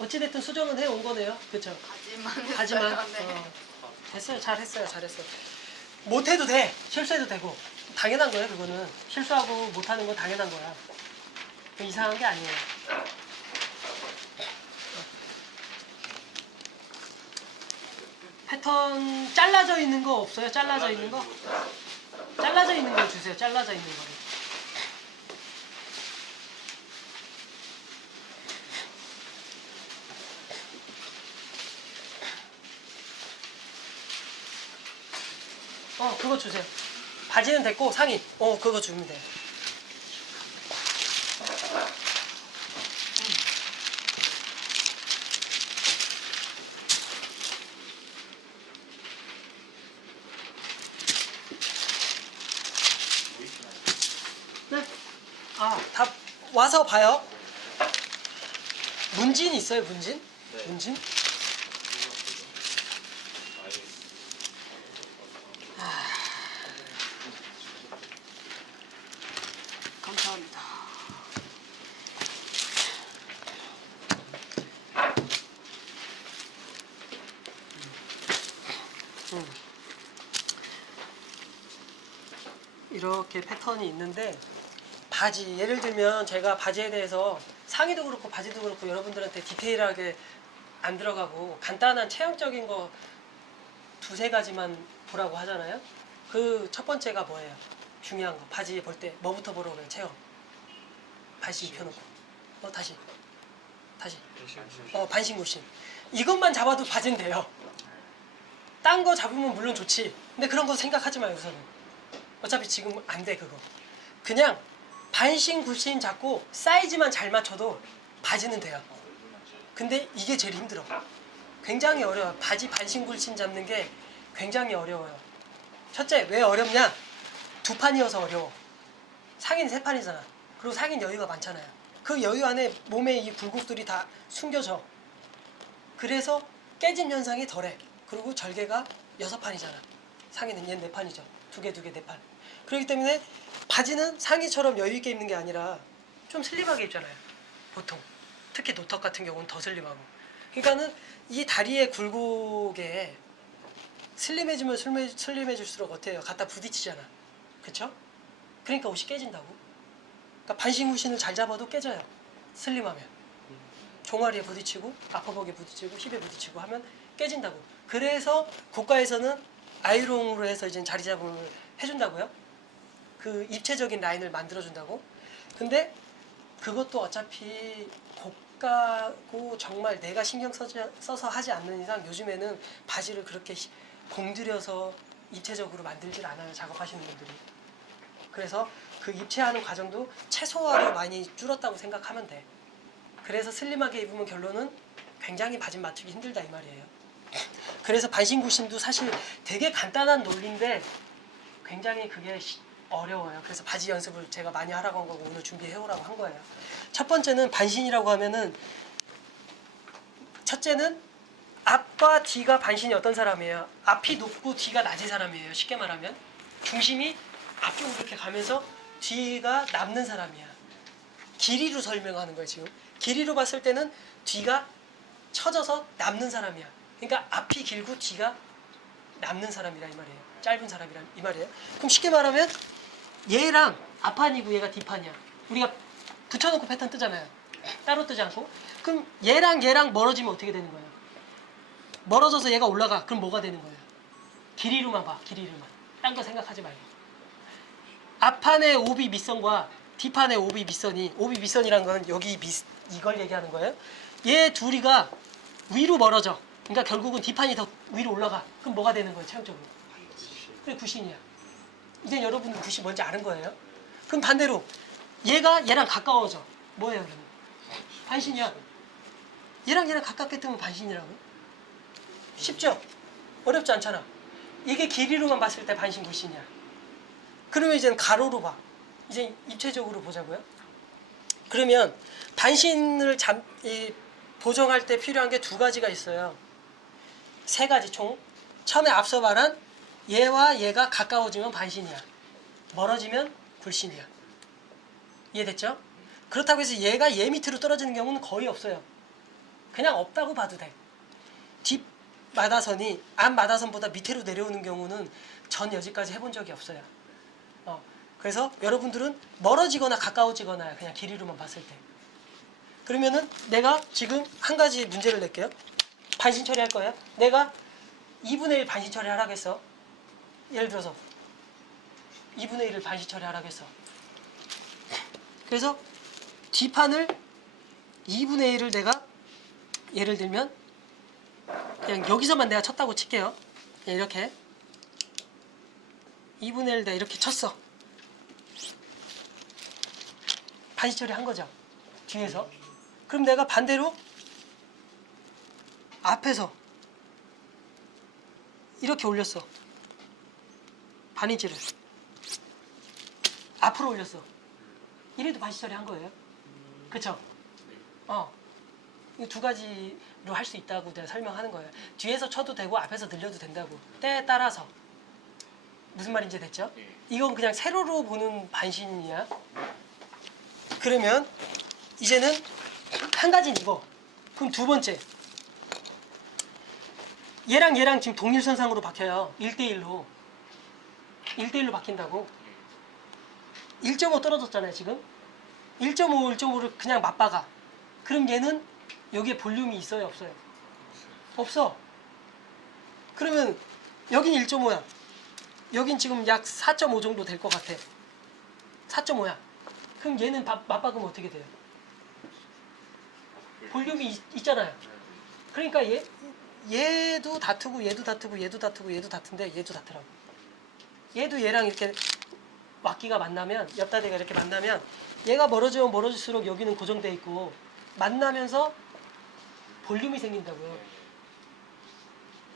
어찌됐든 수정은 해온 거네요. 그쵸? 하지만 됐어요. 잘했어요. 못해도 돼. 실수해도 되고. 당연한 거예요. 그거는. 실수하고 못하는 건 당연한 거야. 이상한 게 아니에요. 패턴 잘라져 있는 거 없어요? 잘라져 있는 거? 잘라져 있는 거 주세요. 잘라져 있는 거를. 그거 주세요. 바지는 됐고 상의. 그거 주면 돼요. 네. 다 와서 봐요. 문진 있어요, 문진? 네. 문진? 감사합니다. 이렇게 패턴이 있는데 바지, 예를 들면 제가 바지에 대해서 상의도 그렇고 바지도 그렇고 여러분들한테 디테일하게 안 들어가고 간단한 체형적인 거 두세 가지만 보라고 하잖아요. 그 첫 번째가 뭐예요? 중요한 거. 바지 볼 때 뭐부터 보라고 그래요? 체형. 바지 입혀놓고. 다시. 반신구신. 이것만 잡아도 바지는 돼요. 딴 거 잡으면 물론 좋지. 근데 그런 거 생각하지 마요, 우선은. 어차피 지금 안 돼, 그거. 그냥 반신구신 잡고 사이즈만 잘 맞춰도 바지는 돼요. 근데 이게 제일 힘들어. 굉장히 어려워요. 바지 반신구신 잡는 게 굉장히 어려워요. 첫째, 왜 어렵냐? 두 판이어서 어려워. 상의는 세 판이잖아. 그리고 상의는 여유가 많잖아요. 그 여유 안에 몸에 이 굴곡들이 다 숨겨져. 그래서 깨짐 현상이 덜해. 그리고 절개가 6판이잖아. 상의는 얘는 4판이죠. 두 개, 4판. 그렇기 때문에 바지는 상의처럼 여유 있게 입는 게 아니라 좀 슬림하게 입잖아요. 보통. 특히 노턱 같은 경우는 더 슬림하고. 그러니까는 이 다리의 굴곡에 슬림해지면 슬림해질수록 어때요? 갖다 부딪히잖아. 그쵸? 그러니까 옷이 깨진다고. 그러니까 반신구신을 잘 잡아도 깨져요. 슬림하면. 종아리에 부딪히고 아퍼복에 부딪히고 힙에 부딪히고 하면 깨진다고. 그래서 고가에서는 아이롱으로 해서 이제 자리 잡음을 해준다고요. 그 입체적인 라인을 만들어준다고. 근데 그것도 어차피 고가고 정말 내가 신경 써서 하지 않는 이상 요즘에는 바지를 그렇게 공들여서 입체적으로 만들질 않아요. 작업하시는 분들이. 그래서 그 입체하는 과정도 최소화로 많이 줄었다고 생각하면 돼. 그래서 슬림하게 입으면 결론은 굉장히 바지 맞추기 힘들다 이 말이에요. 그래서 반신구신도 사실 되게 간단한 논리인데 굉장히 그게 어려워요. 그래서 바지 연습을 제가 많이 하라고 한 거고 오늘 준비해오라고 한 거예요. 첫 번째는 반신이라고 하면은 첫째는 앞과 뒤가 반신이 어떤 사람이에요? 앞이 높고 뒤가 낮은 사람이에요. 쉽게 말하면 중심이 앞쪽으로 이렇게 가면서 뒤가 남는 사람이야. 길이로 설명하는 거예요. 지금 길이로 봤을 때는 뒤가 처져서 남는 사람이야. 그러니까 앞이 길고 뒤가 남는 사람이라 이 말이에요. 짧은 사람이라 이 말이에요. 그럼 쉽게 말하면 얘랑 앞판이고 얘가 뒷판이야. 우리가 붙여놓고 패턴 뜨잖아요. 따로 뜨지 않고. 그럼 얘랑 멀어지면 어떻게 되는 거예요? 멀어져서 얘가 올라가. 그럼 뭐가 되는 거예요? 길이로만 봐. 길이로만. 딴 거 생각하지 말고. 앞판의 오비 밑선과 뒷판의 오비 밑선이, 오비 밑선이란 건 여기 이걸 얘기하는 거예요. 얘 둘이가 위로 멀어져. 그러니까 결국은 뒷판이 더 위로 올라가. 그럼 뭐가 되는 거예요? 체형적으로. 그래, 구신이야. 이제 여러분들 구신 뭔지 아는 거예요. 그럼 반대로 얘가 얘랑 가까워져. 뭐예요 그러면? 반신이야. 얘랑 가깝게 뜨면 반신이라고. 쉽죠? 어렵지 않잖아. 이게 길이로만 봤을 때 반신 구신이야. 그러면 이제는 가로로 봐. 이제 입체적으로 보자고요. 그러면 반신을 보정할 때 필요한 게 두 가지가 있어요. 세 가지 총. 처음에 앞서 말한 얘와 얘가 가까워지면 반신이야. 멀어지면 굴신이야. 이해됐죠? 그렇다고 해서 얘가 얘 밑으로 떨어지는 경우는 거의 없어요. 그냥 없다고 봐도 돼. 뒷 마다선이 앞 마다선보다 밑으로 내려오는 경우는 전 여지까지 해본 적이 없어요. 그래서 여러분들은 멀어지거나 가까워지거나 그냥 길이로만 봤을 때. 그러면은 내가 지금 한 가지 문제를 낼게요. 반신 처리할 거예요. 내가 2분의 1 반신 처리 하라겠어. 예를 들어서 2분의 1을 반신 처리 하라겠어. 그래서 뒷판을 2분의 1을 내가 예를 들면 그냥 여기서만 내가 쳤다고 칠게요. 이렇게 2분의 1 내가 이렇게 쳤어. 반신 처리 한 거죠. 뒤에서. 그럼 내가 반대로 앞에서 이렇게 올렸어. 반인치를 앞으로 올렸어. 이래도 반신 처리 한 거예요. 그쵸? 이 두 가지로 할 수 있다고 내가 설명하는 거예요. 뒤에서 쳐도 되고 앞에서 늘려도 된다고. 때에 따라서. 무슨 말인지 됐죠? 이건 그냥 세로로 보는 반신이야. 그러면 이제는 한 가지는 이거. 그럼 두 번째. 얘랑 얘랑 지금 동일선상으로 박혀요. 1대1로. 1대1로 박힌다고. 1.5 떨어졌잖아요, 지금. 1.5, 1.5를 그냥 맞박아. 그럼 얘는 여기에 볼륨이 있어요, 없어요? 없어. 그러면 여긴 1.5야. 여긴 지금 약 4.5 정도 될 것 같아. 4.5야. 그럼 얘는 맞박으면 어떻게 돼요? 볼륨이 있잖아요. 그러니까 얘도 다투고 얘도 다투고 얘도 다투고 얘도 다툰데 얘도 다투라고. 얘도 얘랑 이렇게 막기가 만나면 옆다리가 이렇게 만나면 얘가 멀어지면 멀어질수록 여기는 고정돼 있고 만나면서 볼륨이 생긴다고요.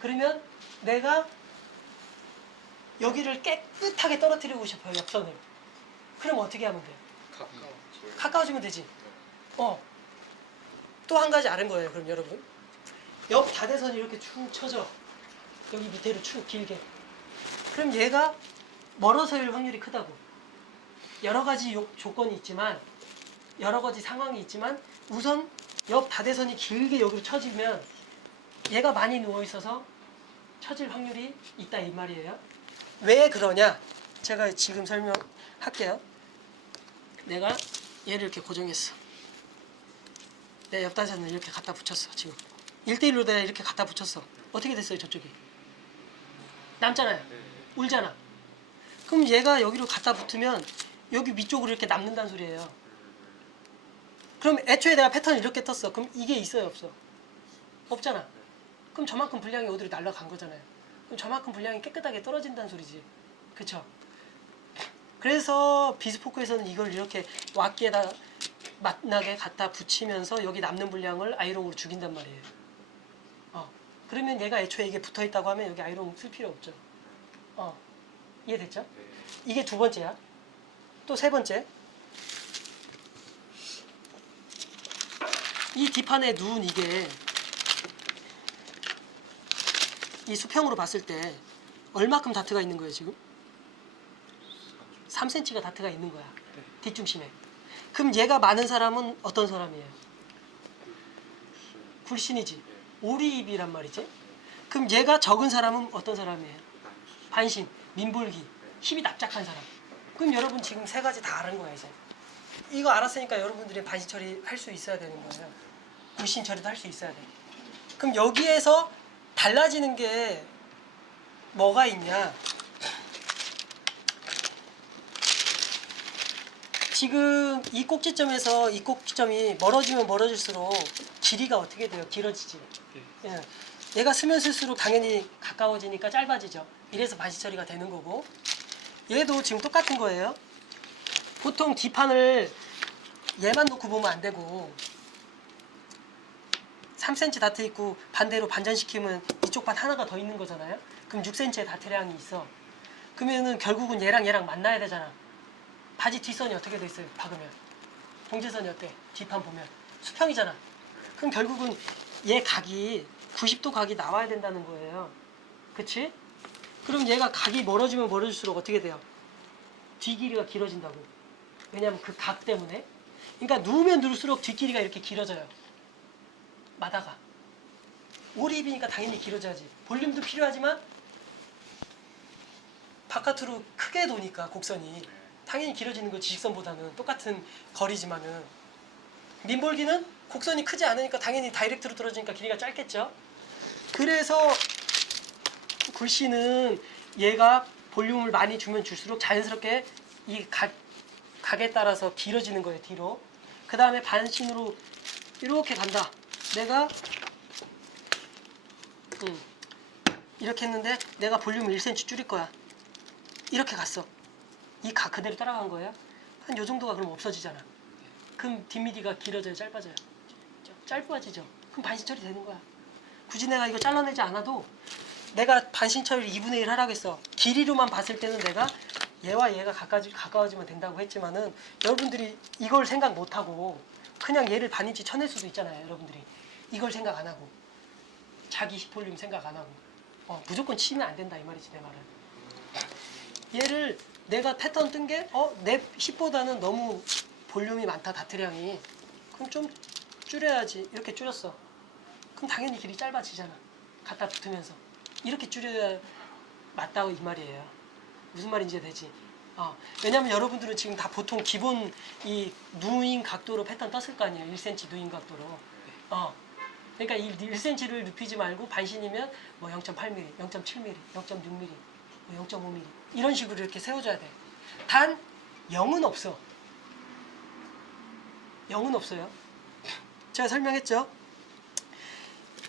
그러면 내가 여기를 깨끗하게 떨어뜨리고 싶어요, 옆선을. 그럼 어떻게 하면 돼요? 가까워지면 되지. 또 한 가지 아는 거예요. 그럼 여러분 옆 다대선이 이렇게 축 쳐져. 여기 밑에로 축 길게. 그럼 얘가 멀어서일 확률이 크다고. 여러 가지 조건이 있지만 여러 가지 상황이 있지만 우선 옆 다대선이 길게 여기로 쳐지면 얘가 많이 누워있어서 쳐질 확률이 있다 이 말이에요. 왜 그러냐? 제가 지금 설명할게요. 내가 얘를 이렇게 고정했어. 내 옆 다대선을 이렇게 갖다 붙였어. 지금 1대1로 내가 이렇게 갖다 붙였어. 어떻게 됐어요 저쪽이? 남잖아요. 울잖아. 그럼 얘가 여기로 갖다 붙으면 여기 위쪽으로 이렇게 남는다는 소리예요. 그럼 애초에 내가 패턴을 이렇게 떴어. 그럼 이게 있어요 없어? 없잖아. 그럼 저만큼 분량이 어디로 날아간 거잖아요. 그럼 저만큼 분량이 깨끗하게 떨어진다는 소리지. 그쵸? 그래서 비스포크에서는 이걸 이렇게 왁기에다 만나게 갖다 붙이면서 여기 남는 분량을 아이롱으로 죽인단 말이에요. 그러면 얘가 애초에 이게 붙어있다고 하면 여기 아이롱 쓸 필요 없죠. 이해됐죠? 이게 두 번째야. 또 세 번째. 이 뒷판에 누운 이게 이 수평으로 봤을 때 얼마큼 다트가 있는 거예요 지금? 3cm가 다트가 있는 거야. 뒷중심에. 그럼 얘가 많은 사람은 어떤 사람이에요? 굴신이지. 오리입이란 말이지. 그럼 얘가 적은 사람은 어떤 사람이에요? 반신, 민볼기, 힘이 납작한 사람. 그럼 여러분 지금 세 가지 다 아는 거야 이제. 이거 알았으니까 여러분들이 반신 처리 할 수 있어야 되는 거예요. 굴신 처리도 할 수 있어야 돼. 그럼 여기에서 달라지는 게 뭐가 있냐? 지금 이 꼭지점에서 이 꼭지점이 멀어지면 멀어질수록 길이가 어떻게 돼요? 길어지지. 예. 얘가 쓰면 쓸수록 당연히 가까워지니까 짧아지죠. 이래서 반신 처리가 되는 거고. 얘도 지금 똑같은 거예요. 보통 뒷판을 얘만 놓고 보면 안 되고 3cm 다트 있고 반대로 반전시키면 이쪽 판 하나가 더 있는 거잖아요. 그럼 6cm의 다트량이 있어. 그러면은 결국은 얘랑 얘랑 만나야 되잖아. 바지 뒷선이 어떻게 돼 있어요? 박으면 동제선이 어때? 뒷판 보면 수평이잖아. 그럼 결국은 얘 각이 90도 각이 나와야 된다는 거예요. 그치? 그럼 얘가 각이 멀어지면 멀어질수록 어떻게 돼요? 뒤 길이가 길어진다고. 왜냐면 그 각 때문에. 그러니까 누우면 누울수록 뒷 길이가 이렇게 길어져요. 마다가. 오립이니까 당연히 길어져야지. 볼륨도 필요하지만 바깥으로 크게 도니까 곡선이 당연히 길어지는 거 지직선보다는 똑같은 거리지만은 민볼기는 곡선이 크지 않으니까 당연히 다이렉트로 떨어지니까 길이가 짧겠죠. 그래서 굴신은 얘가 볼륨을 많이 주면 줄수록 자연스럽게 이 각에 따라서 길어지는 거예요. 뒤로. 그 다음에 반신으로 이렇게 간다. 내가 이렇게 했는데 내가 볼륨을 1cm 줄일 거야. 이렇게 갔어. 이 각 그대로 따라간 거예요. 한 요 정도가 그럼 없어지잖아. 그럼 뒷미디가 길어져요, 짧아져요? 짧아지죠. 그럼 반신 처리 되는 거야. 굳이 내가 이거 잘라내지 않아도 내가 반신 처리를 2분의 1 하라고 했어. 길이로만 봤을 때는 내가 얘와 얘가 가까워지면 된다고 했지만은 여러분들이 이걸 생각 못하고 그냥 얘를 반인치 쳐낼 수도 있잖아요. 여러분들이 이걸 생각 안 하고 자기 힙볼륨 생각 안 하고 무조건 치면 안 된다 이 말이지 내 말은. 얘를 내가 패턴 뜬 게 내 힙보다는 너무 볼륨이 많다 다트량이. 그럼 좀 줄여야지. 이렇게 줄였어. 그럼 당연히 길이 짧아지잖아. 갖다 붙으면서 이렇게 줄여야 맞다고 이 말이에요. 무슨 말인지 되지? 왜냐면 여러분들은 지금 다 보통 기본 이 누인 각도로 패턴 떴을 거 아니에요. 1cm 누인 각도로. 그러니까 이 1cm를 눕히지 말고 반신이면 뭐 0.8mm, 0.7mm, 0.6mm, 0.5mm 이런 식으로 이렇게 세워줘야 돼. 단 0은 없어. 0은 없어요. 제가 설명했죠.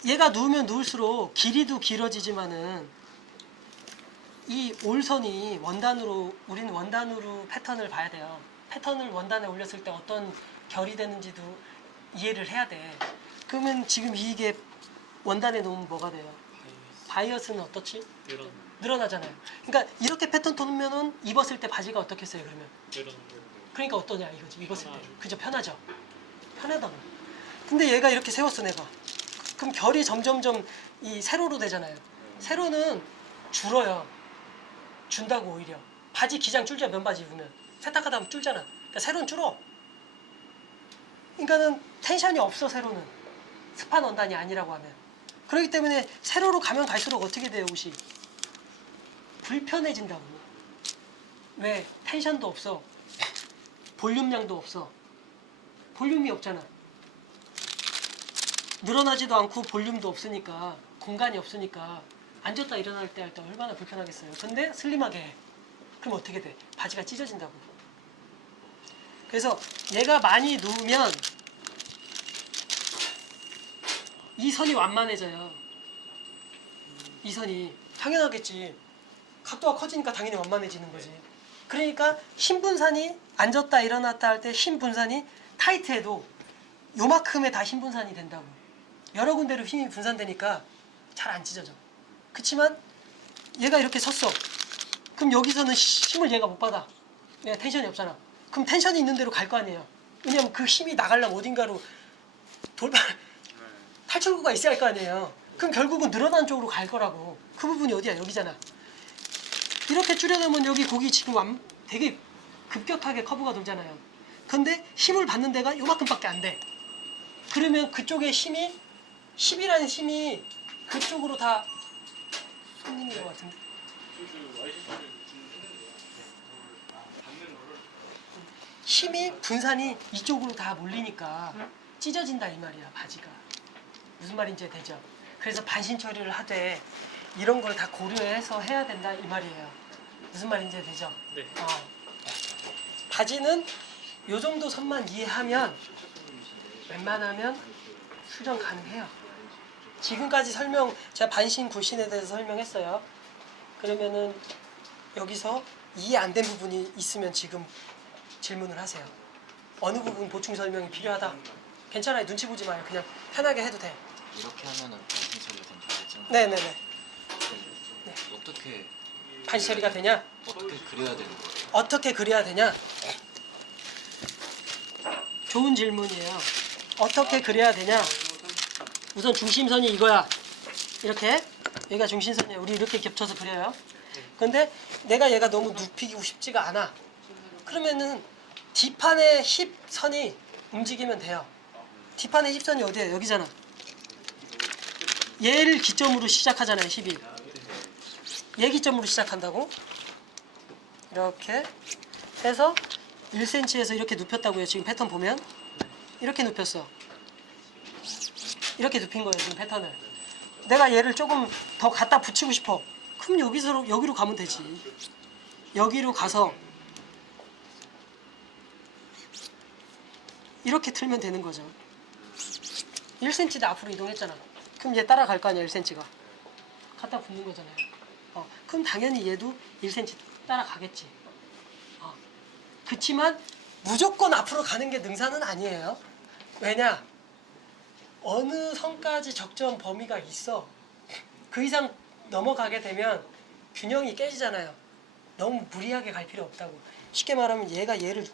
얘가 누우면 누울수록 길이도 길어지지만은 이 올선이 원단으로 우리는 원단으로 패턴을 봐야 돼요. 패턴을 원단에 올렸을 때 어떤 결이 되는지도 이해를 해야 돼. 그러면 지금 이게 원단에 놓으면 뭐가 돼요? 바이어스는 어떻지? 늘어나잖아요. 그러니까 이렇게 패턴 놓으면은 입었을 때 바지가 어떻겠어요? 그러면 그러니까 어떠냐 이거지. 입었을 때 그죠? 편하죠. 편하다고. 근데 얘가 이렇게 세웠어 내가. 그럼 결이 점점점 이 세로로 되잖아요. 세로는 줄어요. 준다고 오히려. 바지 기장 줄죠. 면바지 입으면 세탁하다 보면 줄잖아. 그러니까 세로는 줄어. 그러니까는 텐션이 없어. 세로는 습한 원단이 아니라고 하면. 그렇기 때문에 세로로 가면 갈수록 어떻게 돼요? 옷이 불편해진다고. 왜? 텐션도 없어. 볼륨량도 없어. 볼륨이 없잖아. 늘어나지도 않고 볼륨도 없으니까 공간이 없으니까 앉았다 일어날 때 할 때 얼마나 불편하겠어요. 근데 슬림하게 해. 그럼 어떻게 돼? 바지가 찢어진다고. 그래서 얘가 많이 누우면 이 선이 완만해져요. 이 선이 당연하겠지. 각도가 커지니까 당연히 완만해지는 거지. 그러니까 힘 분산이 앉았다 일어났다 할 때 힘 분산이 타이트해도 요만큼에 다 힘 분산이 된다고. 여러 군데로 힘이 분산되니까 잘 안 찢어져. 그치만 얘가 이렇게 섰어. 그럼 여기서는 힘을 얘가 못 받아. 얘가 텐션이 없잖아. 그럼 텐션이 있는 대로 갈 거 아니에요. 왜냐면 그 힘이 나가려면 어딘가로 탈출구가 있어야 할 거 아니에요. 그럼 결국은 늘어난 쪽으로 갈 거라고. 그 부분이 어디야? 여기잖아. 이렇게 줄여놓으면 여기 곡이 지금 되게 급격하게 커브가 돌잖아요. 근데 힘을 받는 데가 요만큼밖에 안 돼. 그러면 그쪽에 힘이라는 힘이 그쪽으로 다 쏠리는 것 같은데. 힘이 분산이 이쪽으로 다 몰리니까 찢어진다 이 말이야 바지가. 무슨 말인지 되죠? 그래서 반신 처리를 하되 이런 걸 다 고려해서 해야 된다 이 말이에요. 무슨 말인지 되죠? 네. 바지는 요 정도 선만 이해하면 웬만하면 수정 가능해요. 지금까지 제가 반신 굴신에 대해서 설명했어요. 그러면은 여기서 이해 안 된 부분이 있으면 지금 질문을 하세요. 어느 부분 보충 설명이 필요하다. 괜찮아요. 눈치 보지 마요. 그냥 편하게 해도 돼. 이렇게 하면은 반신 처리가 된다고 했잖아요. 네네네. 네. 어떻게 반신 처리가 되냐? 어떻게 그려야 되는 거예요? 어떻게 그려야 되냐? 좋은 질문이에요. 어떻게 그려야 되냐? 우선 중심선이 이거야. 이렇게 여기가 중심선이에요. 우리 이렇게 겹쳐서 그려요. 근데 내가 얘가 너무 눕히고 싶지가 않아. 그러면은 뒷판의 힙선이 움직이면 돼요. 뒷판의 힙선이 어디예요? 여기잖아. 얘를 기점으로 시작하잖아요. 힙이. 얘 기점으로 시작한다고. 이렇게 해서 1cm에서 이렇게 눕혔다고요. 지금 패턴 보면 이렇게 눕혔어. 이렇게 눕힌 거예요. 지금 패턴을. 내가 얘를 조금 더 갖다 붙이고 싶어. 그럼 여기로 가면 되지. 여기로 가서 이렇게 틀면 되는 거죠. 1cm 앞으로 이동했잖아. 그럼 얘 따라갈 거 아니야. 1cm가 갖다 붙는 거잖아요. 그럼 당연히 얘도 1cm 따라가겠지. 그치만 무조건 앞으로 가는 게 능사는 아니에요. 왜냐? 어느 선까지 적정 범위가 있어. 그 이상 넘어가게 되면 균형이 깨지잖아요. 너무 무리하게 갈 필요 없다고. 쉽게 말하면 얘가 얘를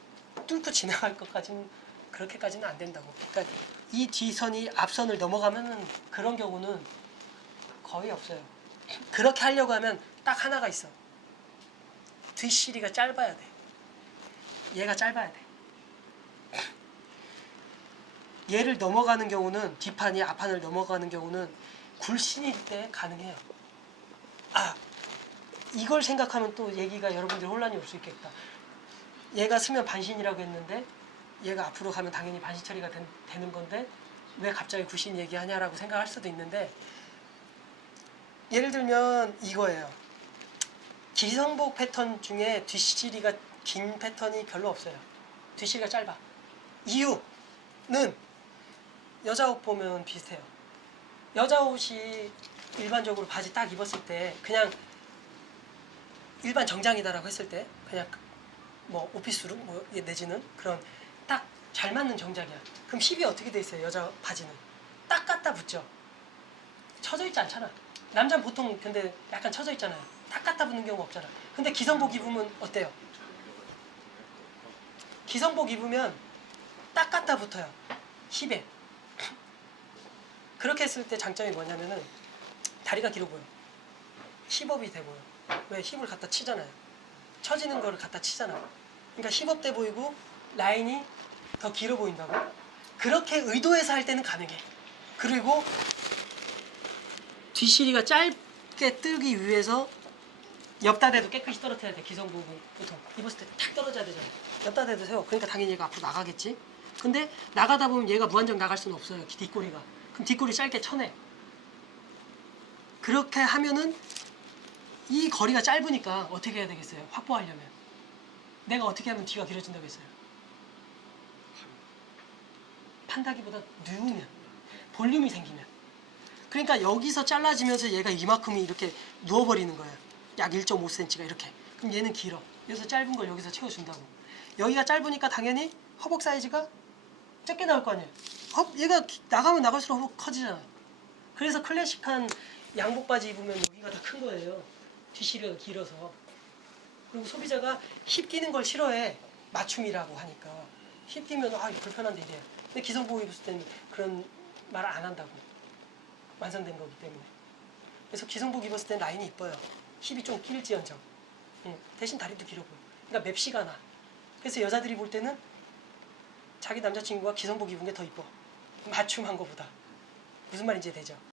뚫고 지나갈 것까지는 그렇게까지는 안 된다고. 그러니까 이 뒤선이 앞선을 넘어가면은 그런 경우는 거의 없어요. 그렇게 하려고 하면 딱 하나가 있어. 뒷실이가 짧아야 돼. 얘가 짧아야 돼. 얘를 넘어가는 경우는 뒷판이 앞판을 넘어가는 경우는 굴신일 때 가능해요. 이걸 생각하면 또 얘기가 여러분들 혼란이 올 수 있겠다. 얘가 쓰면 반신이라고 했는데 얘가 앞으로 가면 당연히 반신 처리가 되는 건데 왜 갑자기 굴신 얘기하냐라고 생각할 수도 있는데, 예를 들면 이거예요. 기성복 패턴 중에 뒷실이가 긴 패턴이 별로 없어요. 뒷실이가 짧아. 이유는 여자 옷 보면 비슷해요. 여자 옷이 일반적으로 바지 딱 입었을 때 그냥 일반 정장이다라고 했을 때 그냥 뭐 오피스룩 뭐 내지는 그런 딱 잘 맞는 정장이야. 그럼 힙이 어떻게 돼 있어요? 여자 바지는 딱 갖다 붙죠. 쳐져 있지 않잖아. 남자는 보통 근데 약간 쳐져 있잖아요. 딱 갖다 붙는 경우 없잖아. 근데 기성복 입으면 어때요? 기성복 입으면 딱 갖다 붙어요. 힙에. 그렇게 했을 때 장점이 뭐냐면은 다리가 길어 보여. 힙업이 돼 보여. 왜? 힙을 갖다 치잖아요. 처지는 거를 갖다 치잖아. 그러니까 힙업 돼 보이고 라인이 더 길어 보인다고. 그렇게 의도해서 할 때는 가능해. 그리고 뒷실이가 짧게 뜨기 위해서 옆다대도 깨끗이 떨어뜨려야 돼. 기성복은 보통 입었을 때 탁 떨어져야 되잖아. 옆다대도 세워. 그러니까 당연히 얘가 앞으로 나가겠지. 근데 나가다 보면 얘가 무한정 나갈 수는 없어요. 뒷꼬리가. 그럼 뒷꼬리 짧게 쳐내. 그렇게 하면은 이 거리가 짧으니까 어떻게 해야 되겠어요? 확보하려면 내가 어떻게 하면 뒤가 길어진다고 했어요? 판다기보다 누우면, 볼륨이 생기면. 그러니까 여기서 잘라지면서 얘가 이만큼이 이렇게 누워버리는 거예요. 약 1.5cm가 이렇게. 그럼 얘는 길어. 여기서 짧은 걸 여기서 채워준다고. 여기가 짧으니까 당연히 허벅 사이즈가 적게 나올 거 아니에요. 얘가 나가면 나갈수록 허벅 커지잖아. 그래서 클래식한 양복 바지 입으면 여기가 더 큰 거예요. 뒷시리가 길어서. 그리고 소비자가 힙 끼는 걸 싫어해. 맞춤이라고 하니까. 힙 끼면 불편한데 이래요. 근데 기성복 입었을 때는 그런 말 안 한다고. 완성된 거기 때문에. 그래서 기성복 입었을 때는 라인이 이뻐요. 힙이 좀 길지언정. 대신 다리도 길어 보여. 그러니까 맵시가 나. 그래서 여자들이 볼 때는 자기 남자친구가 기성복 입은 게 더 이뻐. 맞춤한 거보다. 무슨 말인지 되죠?